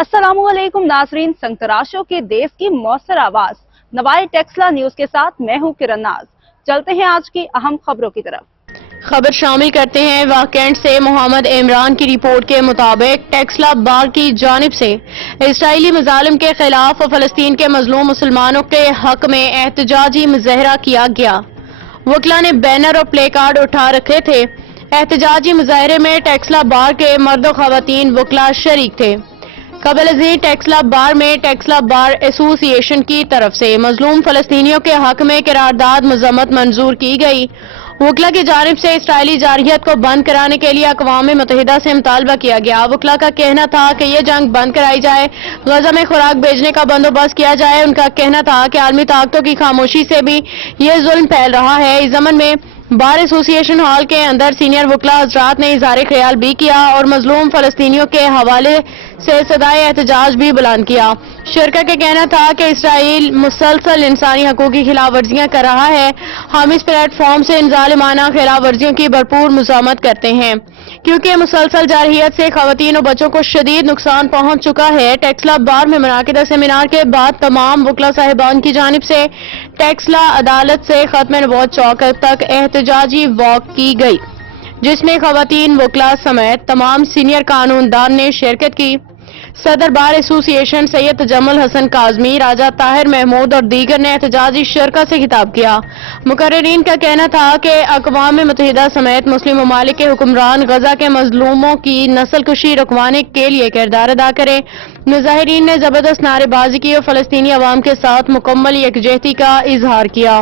अस्सलामुअलैकुम नाजरीन, संग तराशों के देश की मौसर आवाज नवाई टेक्सला न्यूज के साथ मैं हूं किरण नाज। चलते हैं आज की अहम खबरों की तरफ। खबर शामिल करते हैं वाकैंट से। मोहम्मद इमरान की रिपोर्ट के मुताबिक टेक्सला बार की जानिब से इसराइली मजालिम के खिलाफ फलस्तीन के मजलूम मुसलमानों के हक में एहतजाजी मुजाहरा किया गया। वकला ने बैनर और प्ले कार्ड उठा रखे थे। एहतजाजी मुजाहरे में टेक्सला बार के मर्द और खवातीन वकला शरीक थे। कबल अज़ीं टेक्सला बार में टेक्सला बार एसोसिएशन की तरफ से मजलूम फलस्तीनियों के हक में करारदाद मजम्मत मंजूर की गई। वकला की जानिब से इसराइली जारहियत को बंद कराने के लिए अक़वाम मुत्तहिदा से मुतालबा किया गया। वकला का कहना था कि ये जंग बंद कराई जाए, गजा में खुराक भेजने का बंदोबस्त किया जाए। उनका कहना था कि आलमी ताकतों की खामोशी से भी ये जुल्म फैल रहा है। इस ज़मन में बार एसोसिएशन हॉल के अंदर सीनियर वकला हज़रात ने इज़हार ख्याल भी किया और मजलूम फलस्तीनियों के हवाले से सदाए एहतजाज भी बुलंद किया। शरका का कहना था कि इसराइल मुसलसल इंसानी हकूक़ की खिलाफ वर्जियाँ कर रहा है। हम इस प्लेटफॉर्म से इन ज़ालिमाना खिलाफ वर्जियों की भरपूर मुज़ाहमत करते हैं, क्योंकि मुसलसल जारहियत से खवातीन और बच्चों को शदीद नुकसान पहुंच चुका है। टेक्सला बार में मुनाकिदा सेमिनार के बाद तमाम वकला साहिबान की जानिब से टेक्सला अदालत से खत्म नबूवत चौक तक एहतजाजी वॉक की गई, जिसमें खवातीन वकला समेत तमाम सीनियर कानूनदान ने शिरकत की। सदर बार एसोसिएशन सैयद तजम्मुल हसन काज़मी, राजा ताहिर महमूद और दीगर ने एहतजाजी शरका से खिताब किया। मुकर्रिरीन का कहना था कि अक़वाम मुत्तहिदा समेत मुस्लिम ममालिक के हुक्मरान गजा के मजलूमों की नस्ल कुशी रुकवाने के लिए किरदार अदा करें। मुजाहिरीन ने जबरदस्त नारेबाजी की और फलस्तीनी अवाम के साथ मुकम्मल यकजहती का इजहार किया।